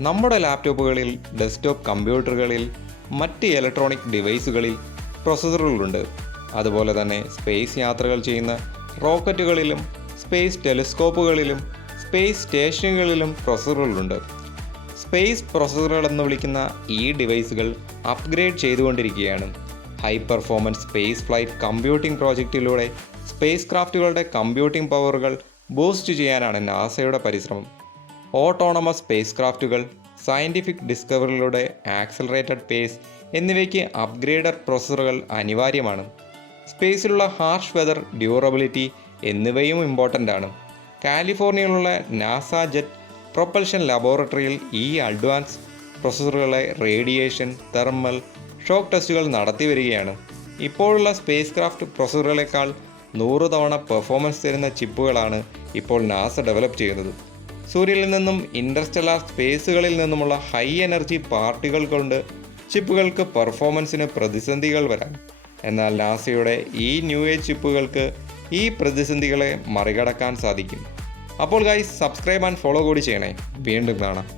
നമ്മുടെ ലാപ്ടോപ്പുകളിൽ, ഡെസ്ക്ടോപ്പ് കമ്പ്യൂട്ടറുകളിൽ, മറ്റ് ഇലക്ട്രോണിക് ഡിവൈസുകളിൽ പ്രൊസസ്സറുകളുണ്ട്. അതുപോലെ തന്നെ സ്പേസ് യാത്രകൾ ചെയ്യുന്ന റോക്കറ്റുകളിലും സ്പേസ് ടെലിസ്കോപ്പുകളിലും സ്പേസ് സ്റ്റേഷനുകളിലും പ്രൊസസ്സറുകളുണ്ട്. സ്പേസ് പ്രൊസസ്സറുകൾ എന്ന് വിളിക്കുന്ന ഈ ഡിവൈസുകൾ അപ്ഗ്രേഡ് ചെയ്തുകൊണ്ടിരിക്കുകയാണ്. High performance space flight computing പ്രോജക്റ്റിലൂടെ സ്പേസ് ക്രാഫ്റ്റുകളുടെ കമ്പ്യൂട്ടിംഗ് പവറുകൾ ബൂസ്റ്റ് ചെയ്യാനാണ് നാസയുടെ പരിശ്രമം. ഓട്ടോണമസ് സ്പേസ് ക്രാഫ്റ്റുകൾ, സയൻറ്റിഫിക് ഡിസ്കവറികളുടെ ആക്സലറേറ്റഡ് പേസ് എന്നിവയ്ക്ക് അപ്ഗ്രേഡഡ് പ്രൊസസ്സറുകൾ അനിവാര്യമാണ്. സ്പേസിലുള്ള ഹാർഷ് വെതർ, ഡ്യൂറബിലിറ്റി എന്നിവയും ഇമ്പോർട്ടൻ്റ് ആണ്. കാലിഫോർണിയയിലുള്ള നാസ ജെറ്റ് പ്രൊപ്പൽഷൻ ലബോറട്ടറിയിൽ ഈ അഡ്വാൻസ് പ്രൊസസ്സറുകളെ റേഡിയേഷൻ, തെർമൽ, ഷോക്ക് ടെസ്റ്റുകൾ നടത്തി വരികയാണ്. ഇപ്പോഴുള്ള സ്പേസ് ക്രാഫ്റ്റ് പ്രൊസസ്സറുകളേക്കാൾ 100 തവണ പെർഫോമൻസ് തരുന്ന ചിപ്പുകളാണ് ഇപ്പോൾ നാസ ഡെവലപ്പ് ചെയ്യുന്നത്. സൂര്യനിൽ നിന്നും ഇൻ്റർസ്റ്റെല്ലാർ സ്പേസുകളിൽ നിന്നുമുള്ള ഹൈ എനർജി പാർട്ടികൾ കൊണ്ട് ചിപ്പുകൾക്ക് പെർഫോമൻസിന് പ്രതിസന്ധികൾ വരാം. എന്നാൽ നാസയുടെ ഈ ന്യൂ ഏജ് ചിപ്പുകൾക്ക് ഈ പ്രതിസന്ധികളെ മറികടക്കാൻ സാധിക്കും. അപ്പോൾ ഗൈസ്, സബ്സ്ക്രൈബ് ആൻഡ് ഫോളോ കൂടി ചെയ്യണേ. വീണ്ടും കാണാം.